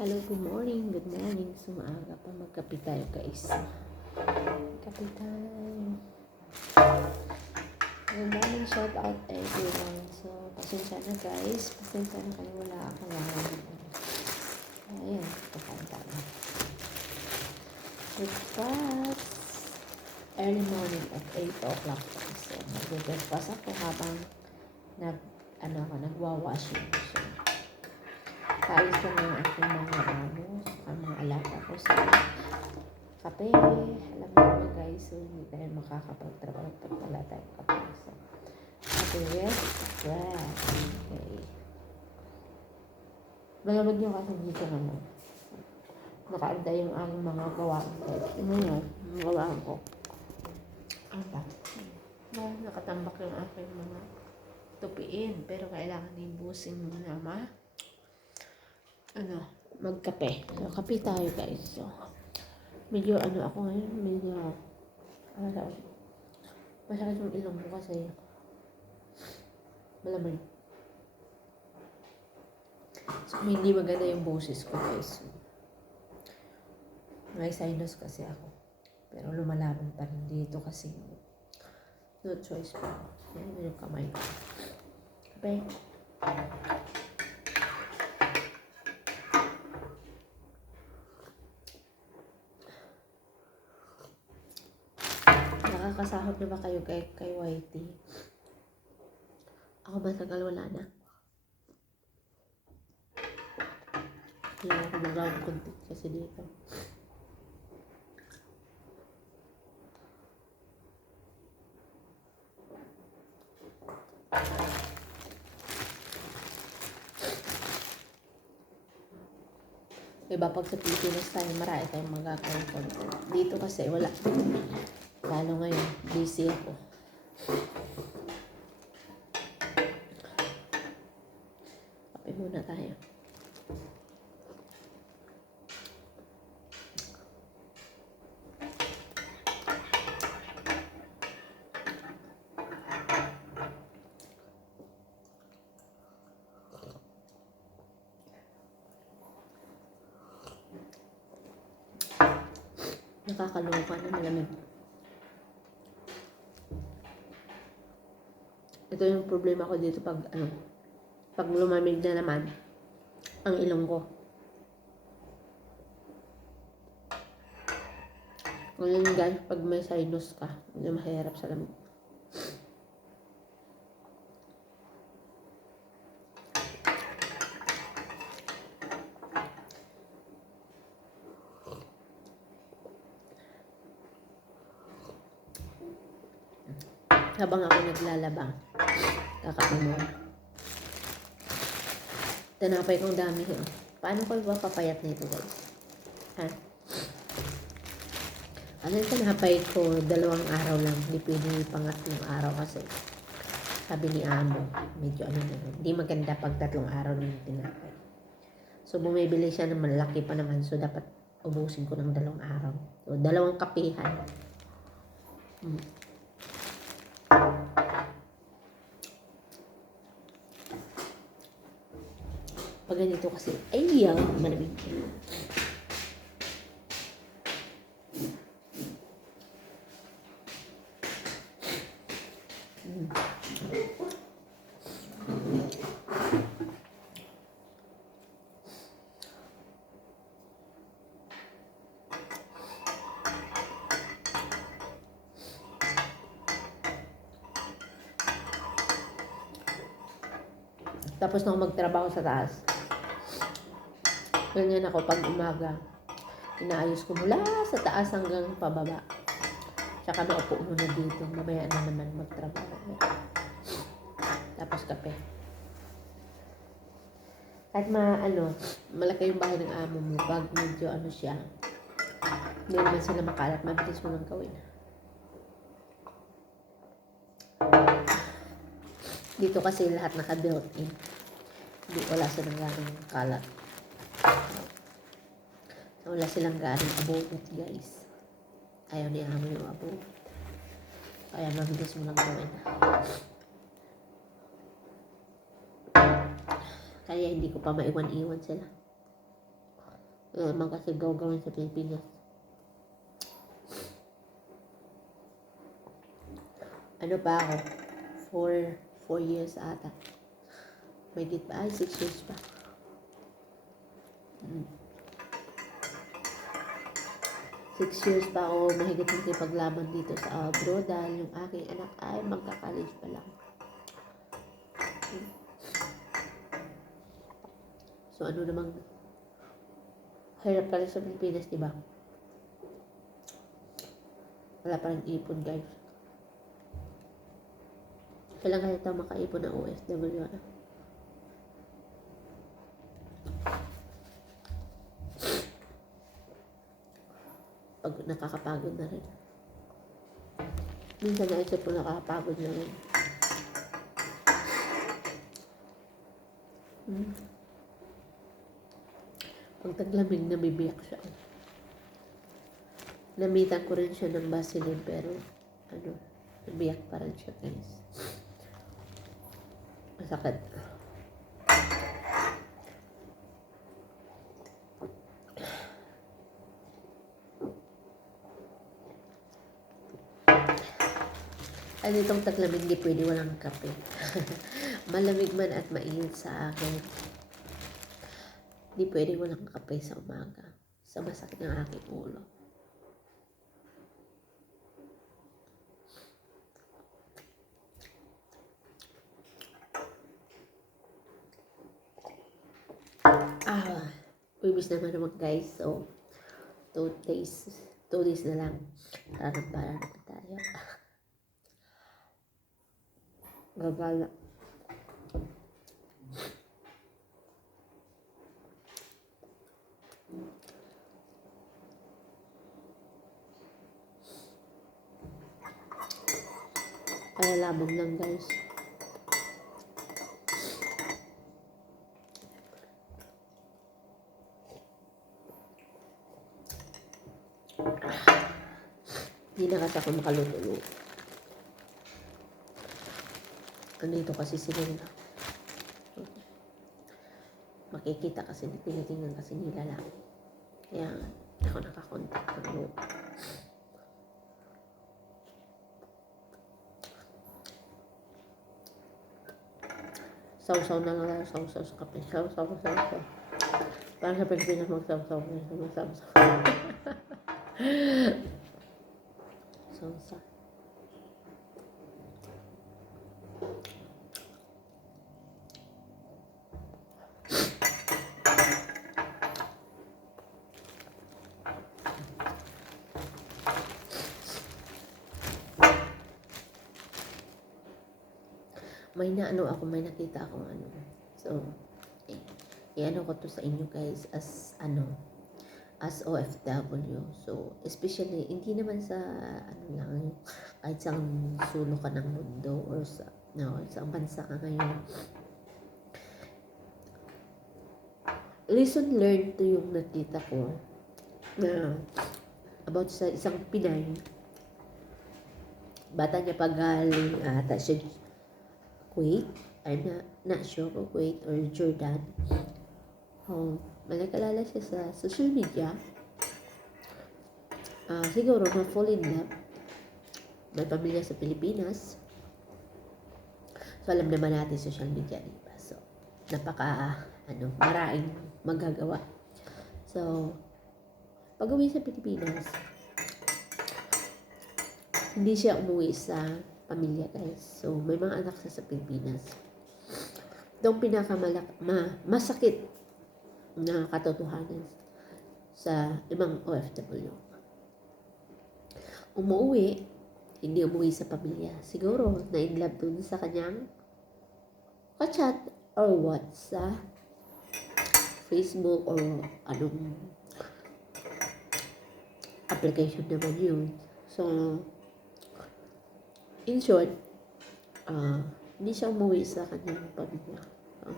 Hello, good morning, good morning. Sumaaga pa, magkape tayo guys. Kape tayo. Good morning, shout out everyone. So, pasensya na guys. Pasensya na kayo, wala ako lang. Ayan, kakain tayo. Breakfast. Early morning at 8 o'clock. So, mag-breakfast ako habang nag, ano nagwa-washing. So, Kaalis ko ng aking mga ano, ang mga alaga ko sa kape. Alam mo naman guys, so hindi tayo makakapagtrabaho pag wala tayong kape. So, kape rest, rest. Okay. Malamag nyo kasi dito ano. Nakaanda yung aking mga gawaan ko. Ano yun? Mga gawaan ko. Ano ba? Na, nakatambak yung aking mga tupiin. Pero kailangan ibusin muna ma ano, magkape. So, kape tayo guys. So, medyo ano ako ngayon, medyo, ano tawag, masakit yung ilong ko kasi malamig. So, hindi maganda yung boses ko guys. May sinus kasi ako. Pero lumalaban pa rin dito kasi no choice pa. Yan yung kamay ko. Kape. Nakakasahod na ba kayo kay, kay YT? Ako ba tagal wala na? Hindi ako mag-ground content kasi dito. Diba pag sa Pilipinas tayo, marami tayong magkakaroon content. Dito kasi wala. Lalo ngayon, busy ako. Kape muna tayo. Nakakaloka na malamig. Ito yung problema ko dito pag ano, pag lumamig na naman ang ilong ko. Ngayon guys, pag may sinus ka, hindi mahirap sa lamig. Habang ako naglalaba, kakain mo. Tinapay kong dami. Oh. Paano ko ipapapayat nito guys? Ha? Ano yung tinapay ko? Dalawang araw lang. Hindi pwede pangatlong araw kasi sabi ni Amo, medyo ano na, hindi maganda pag tatlong araw na yung tinapay. So, bumibili siya ng malaki pa naman. So, dapat ubusin ko ng dalawang araw. So, dalawang kapihan. Hmm. Pag ganito kasi, ay, yaw, malamig. Mm. Tapos ako magtrabaho sa taas. Ganyan ako pag umaga. Inaayos ko mula sa taas hanggang pababa. Tsaka naupo muna dito. Mamaya na naman magtrabaho. Tapos kape. Kahit ma, ano, malaki yung bahay ng amo mo. Pag medyo ano siya, hindi naman sila makalat. Mabilis mo lang gawin. Dito kasi lahat naka-built in. Hindi, wala silang galing kalat. So, wala silang galing abubot, guys. Ayaw ni Amo yung abubot. Kaya mabilis mo lang gawin. Kaya hindi ko pa maiwan-iwan sila. Wala naman kasi gawin sa Pilipinas. Ano pa ako? Four, four years ata. May dit pa? Ay, six years pa. Mm. Six years pa ako mahigit nakipaglaban dito sa abroad dahil yung aking anak ay magka-college pa lang. So ano namang hirap pala sa Pilipinas, di ba? Wala pa rin ipon, guys. Kailangan tayo makaipon ng OFW. Ano? Pag nakakapagod na rin. Minsan naisip ko nakakapagod na rin. Hmm. Pag taglamig, nabibiyak siya. Namitan ko rin siya ng Vaseline pero ano, nabiyak pa rin siya guys. Masakit. Ano itong taglamig, hindi pwede walang kape. Malamig man at mainit sa akin. Hindi pwede walang kape sa umaga. Sa masakit ng aking ulo. Ah, previous naman naman guys. So, two days, two days na lang. Parang para naman tayo. Gagala. Kaya lamang lang guys. Hindi na kasi ako makaluto-luto. Andito kasi sila na. Makikita kasi, tinitingnan kasi nila lang. Kaya ako nakakontak ng luto. Sausaw na lang lang, sausaw sa kape. Sausaw, sausaw. Parang sa Pilipinas mag-sausaw. Mag-sausaw. Sausaw. May naano ako, may nakita akong ano. So, eh, i-ano ko to sa inyo guys as ano, as OFW. So, especially, hindi naman sa ano lang, kahit sa sulok ka ng mundo or sa, no, sa bansa ka ngayon. Lesson learned to yung nakita ko na about sa isang Pinay. Bata niya pagaling ata siya Kuwait. I'm not, not sure kung Kuwait or Jordan. Oh, malakalala siya sa social media. Ah, siguro na fall in love. May pamilya sa Pilipinas. So, alam naman natin social media, di ba? So, napaka, ano, maraming magagawa. So, pag uwi sa Pilipinas, hindi siya umuwi sa pamilya guys. So, may mga anak siya sa Pilipinas. Itong pinakamalak, ma, masakit na katotohanan sa ibang OFW. Umuwi, hindi umuwi sa pamilya. Siguro, na-in love dun sa kanyang kachat or what sa Facebook or anong application naman yun. So, in short, ah, hindi siya umuwi sa kanyang pamilya. Ah.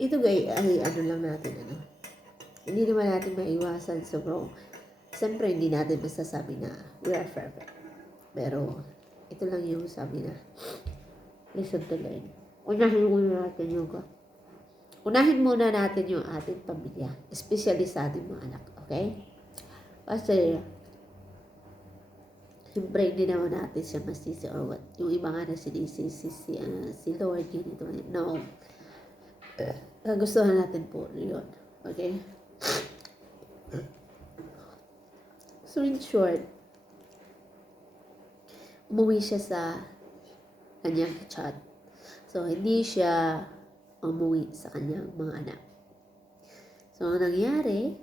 ito gay, ay ano lang natin, ano, hindi naman natin maiwasan. So, bro, siyempre hindi natin masasabi na we are perfect. Pero, ito lang yung sabi na, listen to learn. Unahin muna natin yung unahin muna natin yung ating pamilya, especially sa ating mga anak, okay? Kasi, siyempre hindi naman natin siya masisi or what. Yung iba nga na sinisisi si, ah, si Lord, ganito. No. Nagustuhan natin po yun. Okay? So, in short, umuwi siya sa kanyang chat. So, hindi siya umuwi sa kanyang mga anak. So, ang nangyari,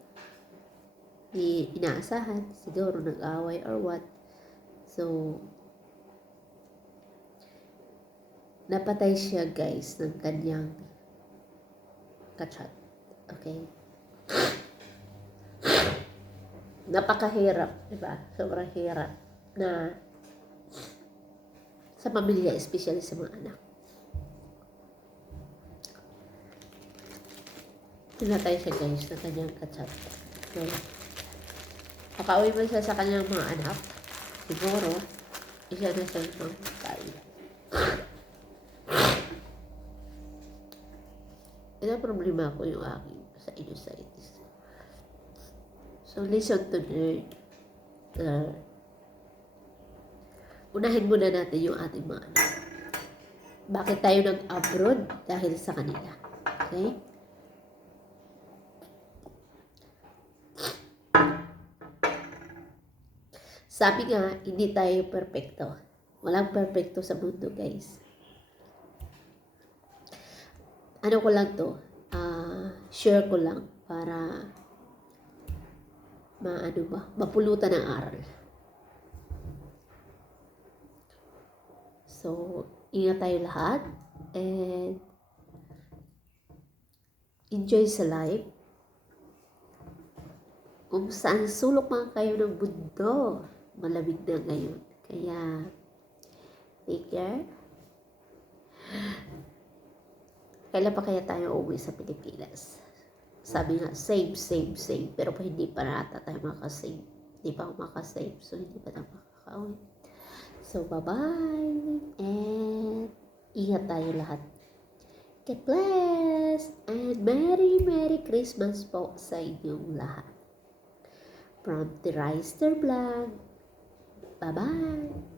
di inaasahan, siguro nag-away or what. So, napatay siya guys ng kanyang kachat. Okay? Napakahirap, di ba? Sobrang hirap na sa pamilya, especially sa mga anak. Pinatay siya guys ng kanyang kachat. So, makauwi man siya sa kanyang mga anak, siguro, isa na sa mga patay. Ito ang problema ko yung aking sa inyo sa itis. So, listen to learn. Uh, unahin muna natin yung ating mga anak. Bakit tayo nag-abroad? Dahil sa kanila. Okay? Sabi nga, hindi tayo perfecto. Walang perfecto sa mundo, guys. Ano ko lang to, ah, share ko lang para maano ba, mapulutan ng aral. So, ingat tayo lahat and enjoy sa life. Kung saan sulok man kayo ng mundo, malamig na ngayon. Kaya, take care. Kailan pa kaya tayo uuwi sa Pilipinas? Sabi nga, save, save, save. Pero pa hindi pa nata tayo makasave. Hindi pa ako makasave. So, hindi pa tayo makakauwi. So, bye-bye. And, ingat tayo lahat. God bless. And Merry, Merry Christmas po sa inyong lahat. From the Rister Vlog. Bye-bye.